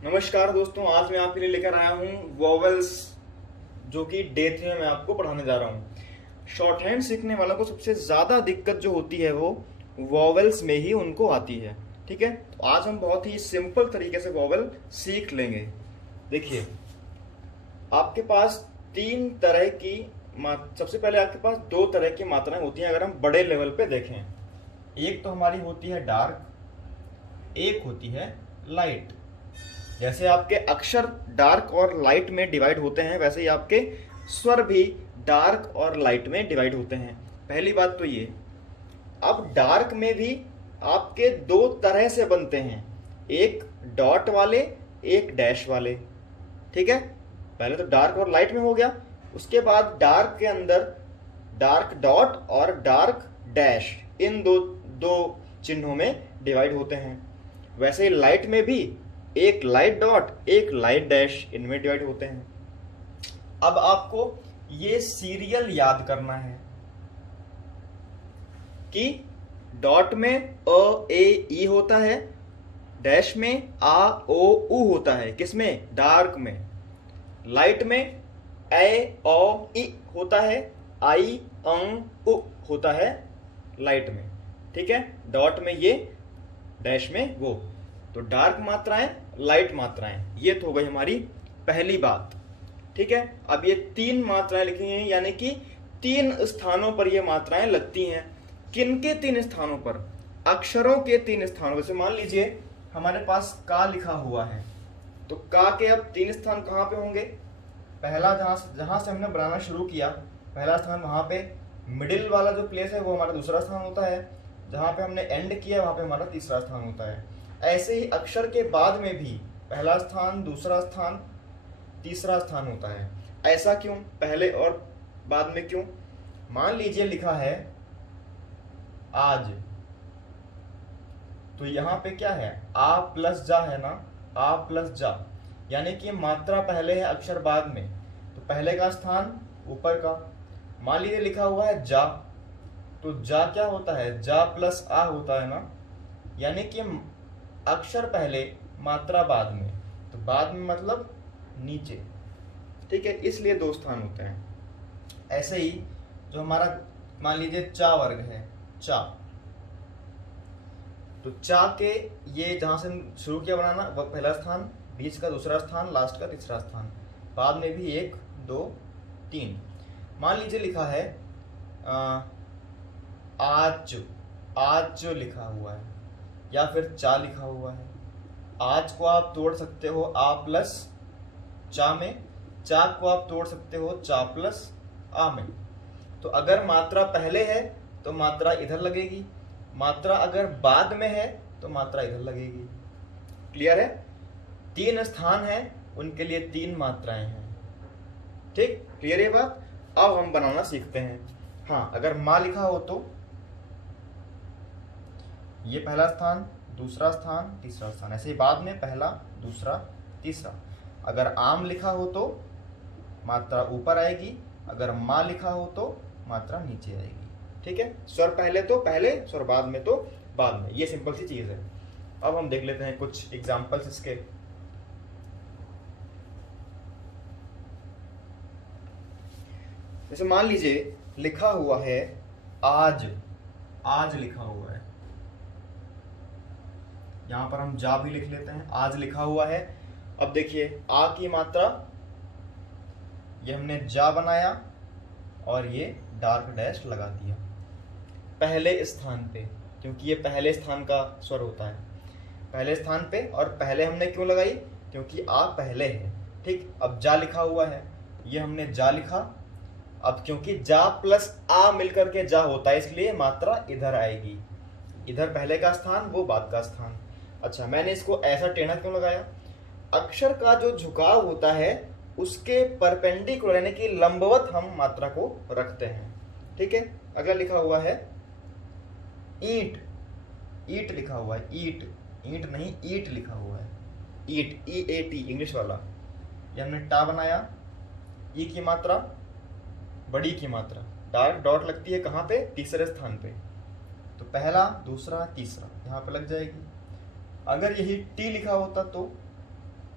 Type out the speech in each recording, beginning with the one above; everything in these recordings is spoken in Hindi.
नमस्कार दोस्तों, आज मैं आपके लिए लेकर आया हूँ वोवेल्स, जो कि डे 3 में मैं आपको पढ़ाने जा रहा हूँ। शॉर्ट हैंड सीखने वालों को सबसे ज़्यादा दिक्कत जो होती है वो वोवेल्स में ही उनको आती है। ठीक है, तो आज हम बहुत ही सिंपल तरीके से वोवेल सीख लेंगे। देखिए, आपके पास तीन तरह की सबसे पहले आपके पास दो तरह की मात्राएं होती हैं अगर हम बड़े लेवल पे देखें। एक तो हमारी होती है डार्क, एक होती है लाइट। जैसे आपके अक्षर डार्क और लाइट में डिवाइड होते हैं, वैसे ही आपके स्वर भी डार्क और लाइट में डिवाइड होते हैं। पहली बात तो ये। अब डार्क में भी आपके दो तरह से बनते हैं, एक डॉट वाले, एक डैश वाले। ठीक है, पहले तो डार्क और लाइट में हो गया, उसके बाद डार्क के अंदर डार्क डॉट और डार्क डैश, इन दो दो चिन्हों में डिवाइड होते हैं। वैसे ही लाइट में भी एक लाइट डॉट, एक लाइट डैश, इनमें डिवाइड होते हैं। अब आपको ये सीरियल याद करना है कि डॉट में अ ए ई होता है, डैश में आ ओ उ होता है। किसमें? डार्क में। लाइट में ए ओ ई होता है, आई अंग उ होता है लाइट में। ठीक है, डॉट में ये, डैश में वो। तो डार्क मात्राएं, लाइट मात्राएं, ये तो हो गई हमारी पहली बात। ठीक है, अब ये तीन मात्राएं लिखी हैं, यानी कि तीन स्थानों पर ये मात्राएं लगती हैं। किन के तीन स्थानों पर? अक्षरों के तीन स्थानों। जैसे मान लीजिए हमारे पास का लिखा हुआ है, तो का के अब तीन स्थान कहाँ पे होंगे? पहला जहां से हमने बनाना शुरू किया, पहला स्थान वहां पे। मिडिल वाला जो प्लेस है वो हमारा दूसरा स्थान होता है। जहां पे हमने एंड किया वहां पे हमारा तीसरा स्थान होता है। ऐसे ही अक्षर के बाद में भी पहला स्थान, दूसरा स्थान, तीसरा स्थान होता है। ऐसा क्यों? पहले और बाद में क्यों? मान लीजिए लिखा है आज, तो यहां पे क्या है? आ प्लस जा है ना, आ प्लस जा, यानी कि मात्रा पहले है, अक्षर बाद में, तो पहले का स्थान ऊपर का। मान लीजिए लिखा हुआ है जा, तो जा क्या होता है? जा प्लस आ होता है ना, यानी कि अक्षर पहले, मात्रा बाद में, तो बाद में मतलब नीचे। ठीक है, इसलिए दो स्थान होते हैं। ऐसे ही जो हमारा मान लीजिए चा वर्ग है, चा, तो चा के ये जहां से शुरू किया बनाना वह पहला स्थान, बीच का दूसरा स्थान, लास्ट का तीसरा स्थान, बाद में भी एक दो तीन। मान लीजिए लिखा है आज, आज जो लिखा हुआ है, या फिर चा लिखा हुआ है। आज को आप तोड़ सकते हो आ प्लस चा में, चा को आप तोड़ सकते हो चा प्लस आ में। तो अगर मात्रा पहले है तो मात्रा इधर लगेगी, मात्रा अगर बाद में है तो मात्रा इधर लगेगी। क्लियर है? तीन स्थान है, उनके लिए तीन मात्राएं हैं। ठीक, क्लियर है बात? अब हम बनाना सीखते हैं। हाँ, अगर माँ लिखा हो तो ये पहला स्थान, दूसरा स्थान, तीसरा स्थान, ऐसे ही बाद में पहला, दूसरा, तीसरा। अगर आम लिखा हो तो मात्रा ऊपर आएगी, अगर माँ लिखा हो तो मात्रा नीचे आएगी। ठीक है, स्वर पहले तो पहले, स्वर बाद में तो बाद में। ये सिंपल सी चीज है। अब हम देख लेते हैं कुछ एग्जाम्पल्स इसके। जैसे मान लीजिए लिखा हुआ है आज, आज लिखा हुआ है, यहां पर हम जा भी लिख लेते हैं। आज लिखा हुआ है। अब देखिए आ की मात्रा, ये हमने जा बनाया और ये डार्क डैश लगा दिया पहले स्थान पे, क्योंकि ये पहले स्थान का स्वर होता है। पहले स्थान पे, और पहले हमने क्यों लगाई? क्योंकि आ पहले है। ठीक, अब जा लिखा हुआ है, ये हमने जा लिखा। अब क्योंकि जा प्लस आ मिलकर के जा होता है, इसलिए मात्रा इधर आएगी। इधर पहले का स्थान, वो बाद का स्थान। अच्छा, मैंने इसको ऐसा टेढ़ा क्यों लगाया? अक्षर का जो झुकाव होता है उसके परपेंडिकुलर, यानी कि लंबवत हम मात्रा को रखते हैं। ठीक है, अगर लिखा हुआ है ईट, ईट लिखा हुआ है, ईट, ईट नहीं ईट लिखा हुआ है, ईट, ई ए टी, इंग्लिश वाला। ये हमने टा बनाया, ई की मात्रा, बड़ी की मात्रा, डार्क डॉट लगती है कहाँ पे? तीसरे स्थान पे, तो पहला, दूसरा, तीसरा यहाँ पे लग जाएगी। अगर यही टी लिखा होता तो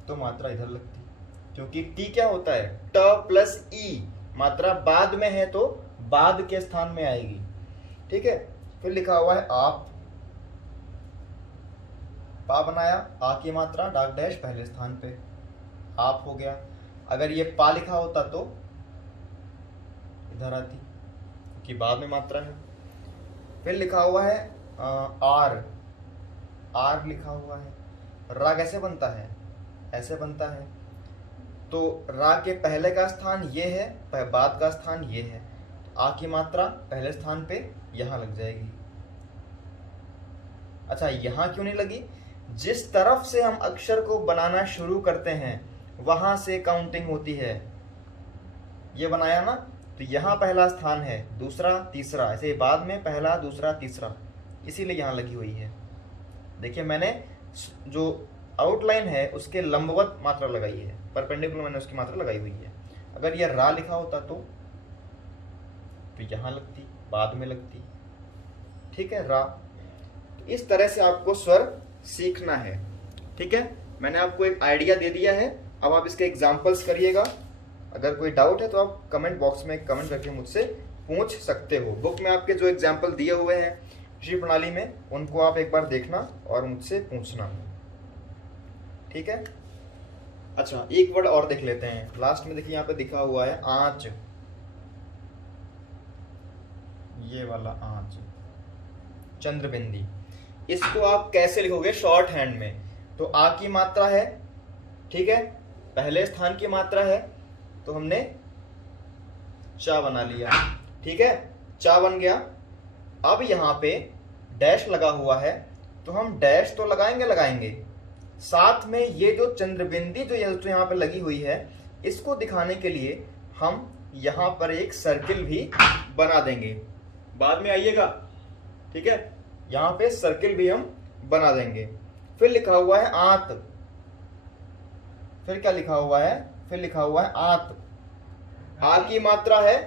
तो मात्रा इधर लगती, क्योंकि टी क्या होता है, ट प्लस ई, मात्रा बाद में है तो बाद के स्थान में आएगी। ठीक है, फिर लिखा हुआ है आप, पा बनाया, आ की मात्रा डाक डैश पहले स्थान पे, आप हो गया। अगर ये पा लिखा होता तो इधर आती, कि बाद में मात्रा है। फिर लिखा हुआ है आर, आर लिखा हुआ है। रा कैसे बनता है, ऐसे बनता है, तो रा के पहले का स्थान ये है, बाद का स्थान ये है, आ की मात्रा पहले स्थान पे यहां लग जाएगी। अच्छा, यहां क्यों नहीं लगी, जिस तरफ से हम अक्षर को बनाना शुरू करते हैं वहां से काउंटिंग होती है। ये बनाया ना, तो यहां पहला स्थान है, दूसरा तीसरा, ऐसे बाद में पहला दूसरा तीसरा, इसीलिए यहां लगी हुई है। देखिए मैंने जो आउटलाइन है उसके लंबवत मात्रा लगाई है, परपेंडिकुलर मैंने उसकी मात्रा लगाई हुई है। अगर यह रा लिखा होता तो यहां लगती, बाद में लगती। ठीक है, रा। तो इस तरह से आपको स्वर सीखना है। ठीक है, मैंने आपको एक आइडिया दे दिया है, अब आप इसके एग्जाम्पल्स करिएगा। अगर कोई डाउट है तो आप कमेंट बॉक्स में कमेंट करके मुझसे पूछ सकते हो। बुक में आपके जो एग्जाम्पल दिए हुए हैं ऋषि प्रणाली में, उनको आप एक बार देखना और मुझसे पूछना। ठीक है, अच्छा एक वर्ड और देख लेते हैं लास्ट में। देखिए यहाँ पे दिखा हुआ है आंच, ये वाला आंच, चंद्रबिंदी। इसको आप कैसे लिखोगे शॉर्ट हैंड में, तो आ की मात्रा है, ठीक है, पहले स्थान की मात्रा है, तो हमने चा बना लिया। ठीक है, चा बन गया। अब यहाँ पे डैश लगा हुआ है, तो हम डैश तो लगाएंगे, साथ में ये जो चंद्रबिंदी जो यहाँ पे लगी हुई है, इसको दिखाने के लिए हम यहाँ पर एक सर्किल भी बना देंगे, बाद में आइएगा। ठीक है, यहाँ पे सर्किल भी हम बना देंगे। फिर लिखा हुआ है आंत, फिर क्या लिखा हुआ है, फिर लिखा हुआ है आंत। आ की मात्रा है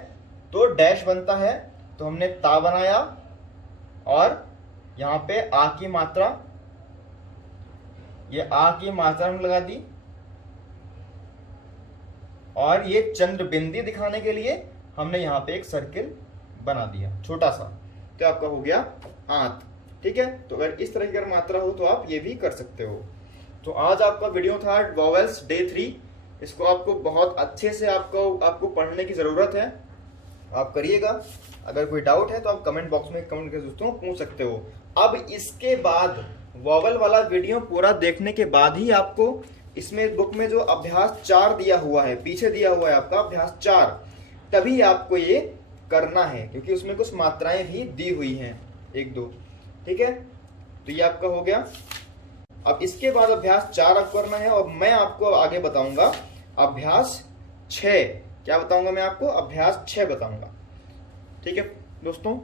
तो डैश बनता है, तो हमने ता बनाया और यहाँ पे आ की मात्रा, ये आ की मात्रा हम लगा दी, और ये चंद्रबिंदी दिखाने के लिए हमने यहाँ पे एक सर्किल बना दिया छोटा सा, तो आपका हो गया आंत। ठीक है, तो अगर इस तरह की अगर मात्रा हो तो आप ये भी कर सकते हो। तो आज आपका वीडियो था वॉवेल्स डे 3। इसको आपको बहुत अच्छे से आपको पढ़ने की जरूरत है, आप करिएगा। अगर कोई डाउट है तो आप कमेंट बॉक्स में कमेंट करके दोस्तों पूछ सकते हो। अब इसके बाद वॉवेल वाला वीडियो पूरा देखने के बाद ही आपको इसमें बुक में जो अभ्यास 4 दिया हुआ है, पीछे दिया हुआ है आपका अभ्यास 4, तभी आपको ये करना है, क्योंकि उसमें कुछ मात्राएं भी दी हुई हैं 1-2। ठीक है, तो ये आपका हो गया। अब इसके बाद अभ्यास 4 आपको करना है, और मैं आपको आगे बताऊंगा अभ्यास 6। क्या बताऊंगा मैं आपको, अभ्यास 6 बताऊंगा। ठीक है दोस्तों।